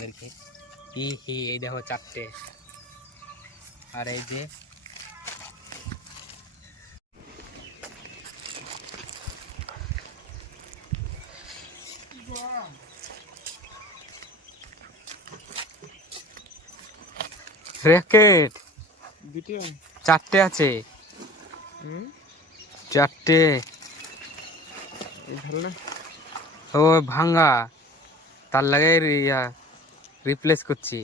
তোমাদেরকে ই হি এই দেখো চারটে। আর এই যে র্যাকেট। চারটে আছে। হুম? চারটে। ও ভাঙ্গা। তার লাগে ইয়া রিপ্লেস করছি।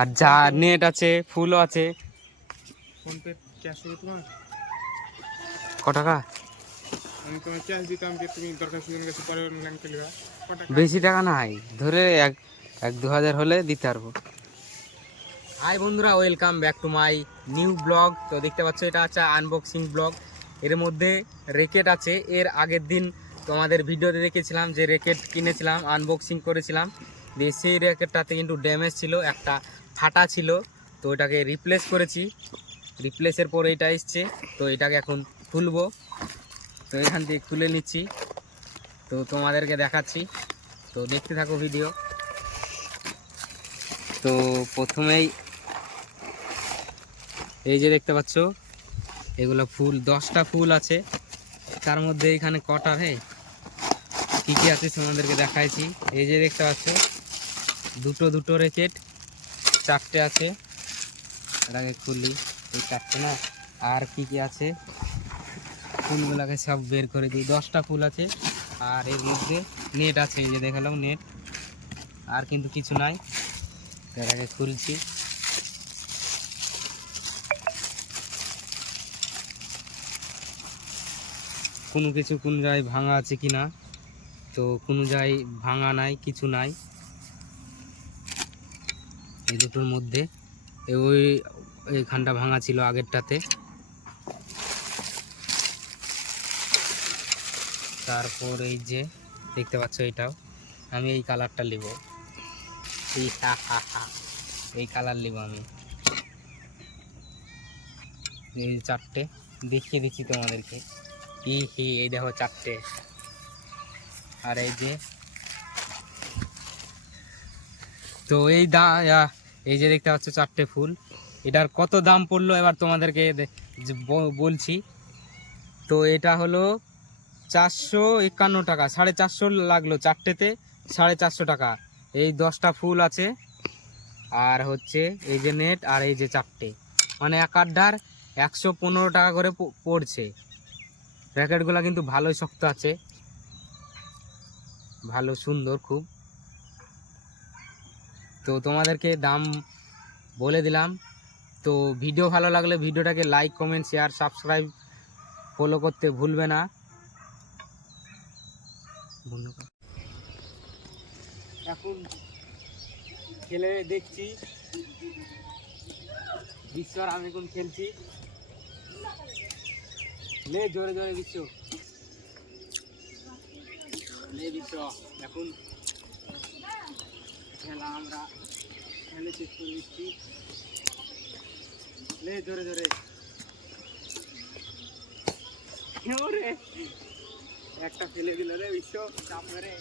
আর যা নেট আছে ফুলও আছে। ফোন পে ক্যাশ হবে তোমার? ক টাকা? আমি তোমার ক্যাশ দিতাম যে তুমি দরকার সুজন কাছে পরে অনলাইন করলে বেশি টাকা নাই। ধরে এক এক দু হাজার হলে দিতে পারব। হাই বন্ধুরা welcome back to my new blog তো দেখতে পাচ্ছ এটা হচ্ছে আনবক্সিং ব্লগ এর মধ্যে রেকেট আছে। এর আগের দিন তোমাদের ভিডিওতে দেখেছিলাম যে রেকেট কিনেছিলাম আনবক্সিং করেছিলাম। দিয়ে সেই রেকেটটাতে কিন্তু ড্যামেজ ছিল, একটা ফাটা ছিল। তো এটাকে রিপ্লেস করেছি। রিপ্লেসের পরে এটা এসছে, তো এটাকে এখন খুলবো। তো এখান থেকে খুলে নিচ্ছি। তো তোমাদেরকে দেখাচ্ছি। তো দেখতে থাকো ভিডিও তো প্রথমেই এই যে দেখতে পাচ্ছ, এগুলো ফুল, দশটা ফুল আছে। তার মধ্যে এখানে কটা রে? কী কী আছে তোমাদেরকে দেখাইছি। এই যে দেখতে পাচ্ছ, দুটো দুটো রেকেট, চারটে আছে। এটাকে খুলি, এই চারটে না? আর কি কি আছে? ফুলগুলোকে সব বের করে দিই। দশটা ফুল আছে, আর এর মধ্যে নেট আছে, এই যে দেখালাম নেট। আর কিন্তু কিছু নাই। এটাকে খুলছি। কোনো কিছু কোন জায়গায় ভাঙা আছে কি না তো কোনো জায়গায় ভাঙা নাই, কিছু নাই। এই দুটোর মধ্যে। ওই, এইখানটা ভাঙা ছিল আগেরটাতে। তারপর এই যে, দেখতে পাচ্ছ এটাও। আমি এই কালারটা নিব। এই কালার নিব আমি। এই চারটে। দেখিয়ে দিচ্ছি তোমাদেরকে। ই, হি, এই দেখো চারটে। আর এই যে তো এই দা এই যে দেখতে পাচ্ছ চারটে ফুল। এটার কত দাম পড়ল এবার তোমাদেরকে বলছি। তো এটা হলো চারশো একান্ন টাকা, সাড়ে চারশো লাগল চারটেতে, সাড়ে চারশো টাকা। এই দশটা ফুল আছে। আর হচ্ছে এই যে নেট আর এই যে চারটে। মানে এক আড্ডার একশো পনেরো টাকা করে পড়ছে। র্যাকেটগুলো কিন্তু ভালোই শক্ত আছে। ভালো, সুন্দর, খুব। তো তোমাদেরকে দাম বলে দিলাম। তো ভিডিও ভালো লাগলে ভিডিওটাকে like comment share subscribe follow করতে ভুলবে না। এখন খেলে দেখছি। বিশ্ব আর আমি এখন খেলছি। লে, জোরে জোরে বিশ্ব। লে বিশ্ব এখন খেলা আমরা খেলে করে দিচ্ছি। লে, ধরে ধরে। একটা ফেলে দিল রে বিশ্ব চাপ মেরে